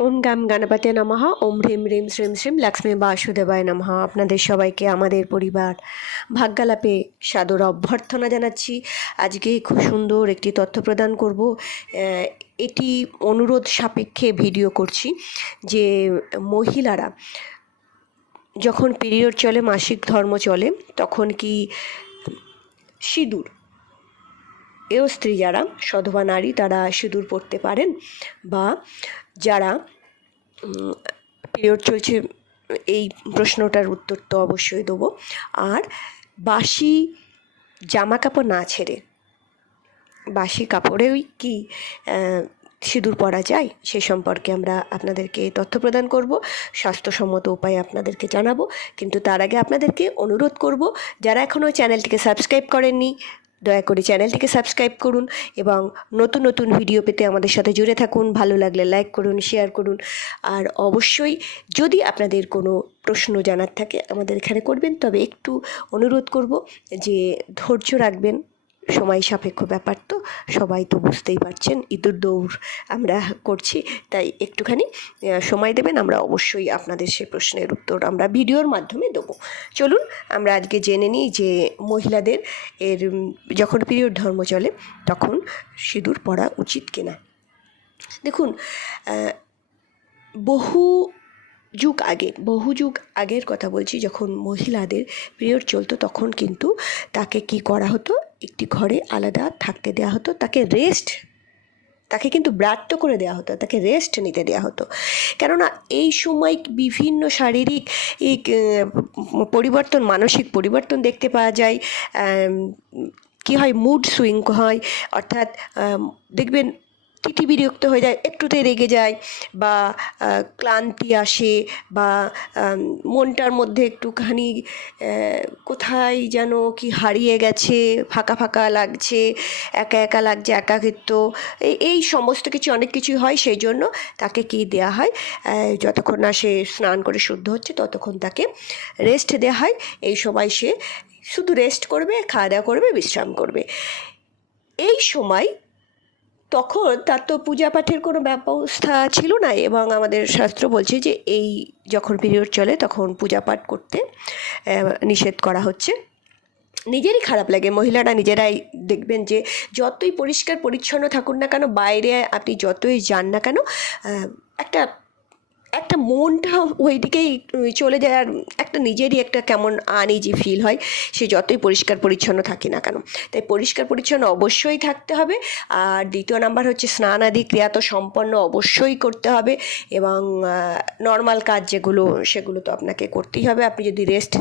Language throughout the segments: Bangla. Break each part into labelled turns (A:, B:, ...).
A: ওম গাম গণপতি নমঃ। ওম হ্রিম হ্রিম শ্রীম শ্রীম লক্ষ্মী বাসুদেবায় নমঃ। আপনাদের সবাইকে আমাদের পরিবার ভাগ্যালাপে সাদর অভ্যর্থনা জানাচ্ছি। আজকে খুব সুন্দর একটি তথ্য প্রদান করব। এটি অনুরোধ সাপেক্ষে ভিডিও করছি যে মহিলারা যখন পিরিয়ড চলে, মাসিক ধর্ম চলে, তখন কি সিঁদুর এও স্ত্রী যারা, সধবা নারী, তারা সিঁদুর পরতে পারেন বা যারা পিরিয়ড চলছে, এই প্রশ্নটার উত্তর তো অবশ্যই দেবো। আর বাসি জামা কাপড় না ছেড়ে, বাসি কাপড়েই কি সিঁদুর পরা যায়, সে সম্পর্কে আমরা আপনাদেরকে তথ্য প্রদান করব। স্বাস্থ্যসম্মত উপায় আপনাদেরকে জানাব। কিন্তু তার আগে আপনাদেরকে অনুরোধ করব, যারা এখনও চ্যানেলটিকে সাবস্ক্রাইব করেননি দয়া করে চ্যানেলটিকে সাবস্ক্রাইব করুন এবং নতুন নতুন ভিডিও পেতে আমাদের সাথে জুড়ে থাকুন। ভালো লাগলে লাইক করুন, শেয়ার করুন। আর অবশ্যই যদি আপনাদের কোনো প্রশ্ন জানার থাকে আমাদের এখানে করবেন। তবে একটু অনুরোধ করব যে ধৈর্য রাখবেন সময় সাপেক্ষ ব্যাপার তো, সবাই তো বুঝতেই পারছেন, ইঁদুর দৌড় আমরা করছি, তাই একটুখানি সময় দেবেন, আমরা অবশ্যই আপনাদের সে প্রশ্নের উত্তর আমরা ভিডিওর মাধ্যমে দেবো। চলুন, আমরা আজকে জেনে নিই যে মহিলাদের এর যখন পিরিয়ড ধর্ম চলে, তখন সিঁদুর পরা উচিত কিনা? দেখুন বহু যুগ আগে, বহু যুগ আগের কথা বলছি, যখন মহিলাদের পিরিয়ড চলতো, তখন কিন্তু তাকে কি করা হতো? একটি ঘরে আলাদা থাকতে দেওয়া হতো, তাকে রেস্ট তাকে কিন্তু ব্রাত্য করে দেওয়া হতো, তাকে রেস্ট নিতে দেওয়া হতো। কেননা এই সময় বিভিন্ন শারীরিক পরিবর্তন, মানসিক পরিবর্তন দেখতে পাওয়া যায়। কি হয়? মুড সুইং হয়। অর্থাৎ দেখবেন তিতি বিরক্ত হয়ে যায়, একটুতে রেগে যায় বা ক্লান্তি আসে বা মনটার মধ্যে একটুখানি কোথায় যেন কি হারিয়ে গেছে, ফাঁকা ফাঁকা লাগছে, একা একা লাগছে, একাকিত্ব এই সমস্ত কিছু অনেক কিছুই হয় সেই জন্য তাকে কি দেওয়া হয় যতক্ষণ না সে স্নান করে শুদ্ধ হচ্ছে ততক্ষণ তাকে রেস্ট দেওয়া হয়। এই সময় সে শুধু রেস্ট করবে, খাওয়া দাওয়া করবে, বিশ্রাম করবে। এই সময় তখন তার তো পূজা পাঠের কোনো ব্যবস্থা ছিল না এবং আমাদের শাস্ত্র বলছে যে এই যখন পিরিয়ড চলে তখন পূজা পাঠ করতে নিষেধ করা হচ্ছে। নিজেরই খারাপ লাগে, মহিলারা নিজেরাই দেখবেন যে যতই পরিষ্কার, পরিচ্ছন্ন থাকুন না কেন, বাইরে আপনি যতই যান না কেন একটা একটা মনটা ওই দিকেই চলে যায় আর একটা নিজেরই একটা কেমন আনইজি ফিল হয়। সে যতই পরিষ্কার পরিচ্ছন্ন থাকি না কেন। তাই পরিষ্কার পরিচ্ছন্ন অবশ্যই থাকতে হবে। আর দ্বিতীয় নাম্বার হচ্ছে স্নান আদি ক্রিয়া তো সম্পন্ন অবশ্যই করতে হবে এবং নর্মাল কাজ যেগুলো, সেগুলো তো আপনাকে করতেই হবে। আপনি যদি রেস্ট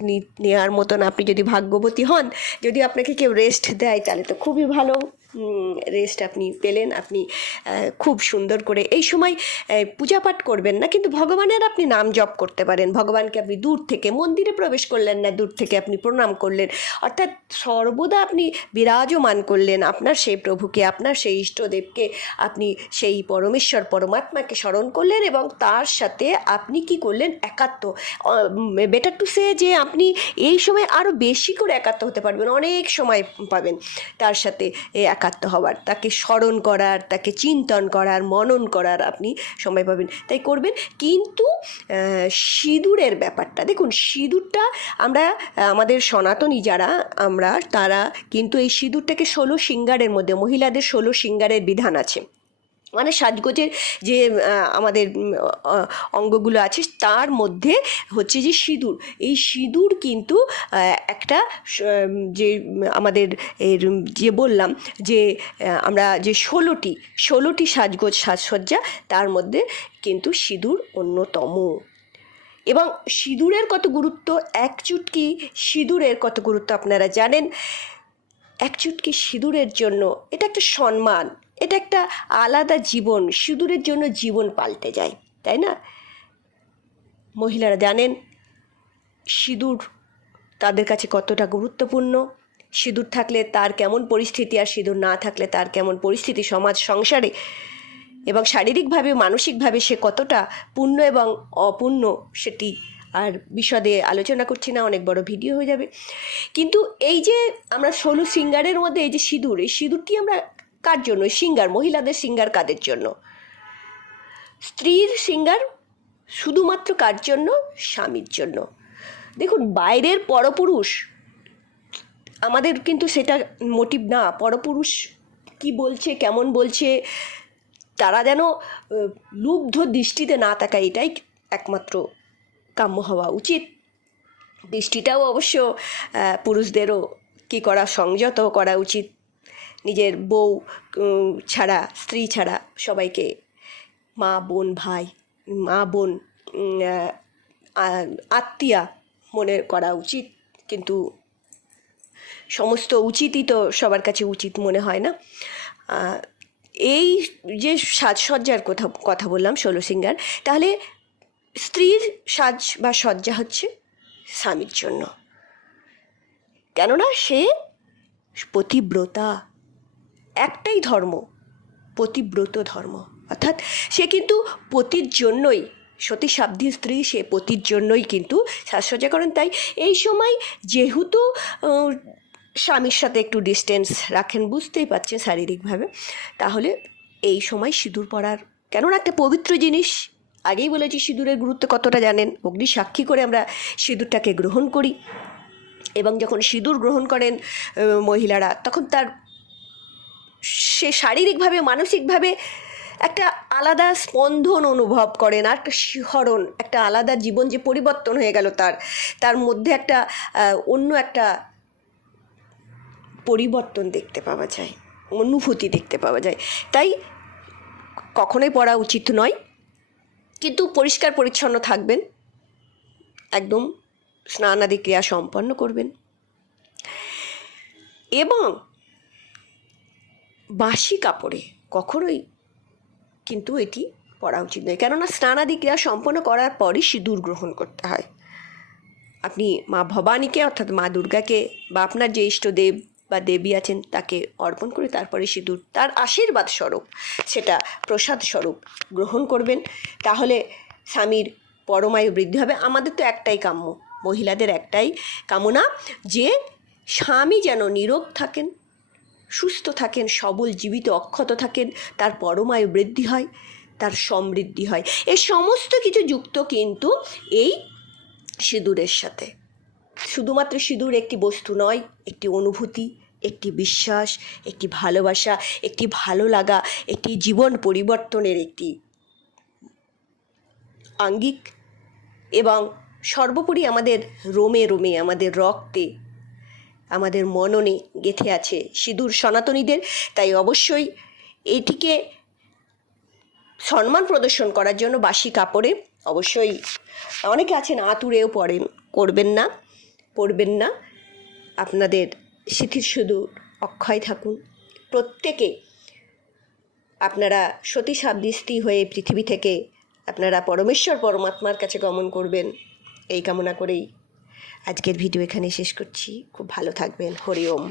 A: নেওয়ার মতন আপনি যদি ভাগ্যবতী হন, যদি আপনাকে কেউ রেস্ট দেয়, তাহলে তো খুবই ভালো। রেস্ট আপনি পেলেন আপনি খুব সুন্দর করে এই সময় আহ, পূজা পাঠ করবেন না কিন্তু ভগবানের আপনি নাম জপ করতে পারেন। ভগবানকে আপনি দূর থেকে মন্দিরে প্রবেশ করলেন না দূর থেকে আপনি প্রণাম করলেন। অর্থাৎ সর্বদা আপনি বিরাজমান করলেন আপনার সেই প্রভুকে আপনার সেই ইষ্টদেবকে আপনি সেই পরমেশ্বর পরমাত্মাকে স্মরণ করলেন এবং তার সাথে আপনি কি করলেন? একাত্ম বেটার টু সে যে আপনি এই সময় আরও বেশি করে একাত্ম হতে পারবেন অনেক সময় পাবেন। তার সাথে এ একাত্ম হওয়ার, তাকে স্মরণ করার, তাকে চিন্তন করার, মনন করার আপনি সময় পাবেন। তাই করবেন। কিন্তু সিঁদুরের ব্যাপারটা, দেখুন, সিঁদুরটা আমরা, আমাদের সনাতনী যারা, আমরা, তারা কিন্তু এই সিঁদুরটাকে ষোলো সিঙ্গারের মধ্যে, মহিলাদের ষোলো সিঙ্গারের বিধান আছে। মানে সাজগোজের যে আমাদের অঙ্গগুলো আছে, তার মধ্যে হচ্ছে যে সিঁদুর। এই সিঁদুর কিন্তু একটা যে, আমাদের এর যে বললাম যে আমরা যে ষোলোটি ষোলোটি সাজগোজ, সাজসজ্জা, তার মধ্যে কিন্তু সিঁদুর অন্যতম। এবং সিঁদুরের কত গুরুত্ব? এক চুটকি সিঁদুরের কত গুরুত্ব আপনারা জানেন? এক চুটকি সিঁদুরের জন্য এটা একটা সম্মান। এটা একটা আলাদা জীবন, সিঁদুরের জন্য জীবন পাল্টে যায়, তাই না? মহিলারা জানেন, সিঁদুর তাদের কাছে কতটা গুরুত্বপূর্ণ। সিঁদুর থাকলে তার কেমন পরিস্থিতি আর সিঁদুর না থাকলে তার কেমন পরিস্থিতি সমাজ, সংসারে এবং শারীরিকভাবে, মানসিকভাবে সে কতটা পূর্ণ এবং অপূর্ণ সেটি আর বিশদে আলোচনা করছি না, অনেক বড় ভিডিও হয়ে যাবে। কিন্তু এই যে আমরা ষোলো সিঙ্গারের মধ্যে এই যে সিঁদুর, এই সিঁদুরটি আমরা কার জন্য? সিঙ্গার, মহিলাদের সিঙ্গার কাদের জন্য? স্ত্রীর সিঙ্গার শুধুমাত্র কার জন্য? স্বামীর জন্য। দেখুন, বাইরের পরপুরুষ, আমাদের কিন্তু সেটা মোটিভ না। পরপুরুষ কি বলছে, কেমন বলছে, তারা যেন লুব্ধ দৃষ্টিতে না তাকায়, এটাই একমাত্র কাম্য হওয়া উচিত। দৃষ্টিটাও অবশ্য পুরুষদেরও কী করা, সংযত করা উচিত। নিজের বউ ছাড়া, স্ত্রী ছাড়া সবাইকে মা, বোন, ভাই, মা, বোন আত্মীয়া মনে করা উচিত। কিন্তু সমস্ত উচিতই তো সবার কাছে উচিত মনে হয় না। এই যে সাজসজ্জার কথা কথা বললাম ষোলো সিঙ্গার, তাহলে স্ত্রীর সাজ বা সজ্জা হচ্ছে স্বামীর জন্য। কেননা সে পতিব্রতা একটাই ধর্ম, পতিব্রত ধর্ম। অর্থাৎ সে কিন্তু পতির জন্যই সতী সাধ্বী স্ত্রী, সে পতির জন্যই কিন্তু সাজসজ্জা করেন তাই এই সময় যেহেতু স্বামীর সাথে একটু ডিস্টেন্স রাখেন, বুঝতেই পারছেন শারীরিকভাবে, তাহলে এই সময় সিঁদুর পরার, কেননা একটা পবিত্র জিনিস। আগেই বলেছি সিঁদুরের গুরুত্ব কতটা জানেন? অগ্নি সাক্ষী করে আমরা সিঁদুরটাকে গ্রহণ করি। এবং যখন সিঁদুর গ্রহণ করেন মহিলারা, তখন তার সে শারীরিকভাবে, মানসিকভাবে একটা আলাদা স্পন্দন অনুভব করেন, আর একটা শিহরণ, একটা আলাদা জীবন যে পরিবর্তন হয়ে গেল তার তার মধ্যে একটা অন্য একটা পরিবর্তন দেখতে পাওয়া যায়, অনুভূতি দেখতে পাওয়া যায়। তাই কখনোই পড়া উচিত নয়, কিন্তু পরিষ্কার পরিচ্ছন্ন থাকবেন, একদম স্নানাদি ক্রিয়া সম্পন্ন করবেন। এবং বাসি কাপড়ে, কখনোই কিন্তু এটি পরা উচিত নয়। কেননা স্নানাদি ক্রিয়া সম্পন্ন করার পরই সিঁদুর গ্রহণ করতে হয়। আপনি মা ভবানীকে অর্থাৎ মা দুর্গাকে বা আপনার যে ইষ্টদেব বা দেবী আছেন তাকে অর্পণ করে তারপরে সিঁদুর, তার আশীর্বাদ স্বরূপ, সেটা প্রসাদ স্বরূপ গ্রহণ করবেন। তাহলে স্বামীর পরমায়ু বৃদ্ধি হবে। আমাদের তো একটাই কাম্য, মহিলাদের একটাই কামনা যে স্বামী যেন নীরব থাকেন সুস্থ থাকেন, সবল জীবিত, অক্ষত থাকেন, তার পরমায়ু বৃদ্ধি হয়, তার সমৃদ্ধি হয়। এই সমস্ত কিছু যুক্ত কিন্তু এই সিঁদুরের সাথে। শুধুমাত্র সিঁদুর একটি বস্তু নয়, একটি অনুভূতি, একটি বিশ্বাস, একটি ভালোবাসা, একটি ভালো লাগা, একটি জীবন পরিবর্তনের একটি আঙ্গিক এবং সর্বোপরি আমাদের রোমে রোমে, আমাদের রক্তে আমাদের মননে গেঁথে আছে সিঁদুর সনাতনীদের। তাই অবশ্যই এটিকে সম্মান প্রদর্শন করার জন্য বাসি কাপড়ে অবশ্যই অনেকে আছেন আতুরেও পড়েন করবেন না পড়বেন না। আপনাদের স্মৃতির শুধু অক্ষয় থাকুন। প্রত্যেকে আপনারা সতী সাবদৃষ্টি হয়ে পৃথিবী থেকে আপনারা পরমেশ্বর, পরমাত্মার কাছে গমন করবেন। এই কামনা করেই আজকের ভিডিও এখানে শেষ করছি। খুব ভালো থাকবেন। হরি ওম।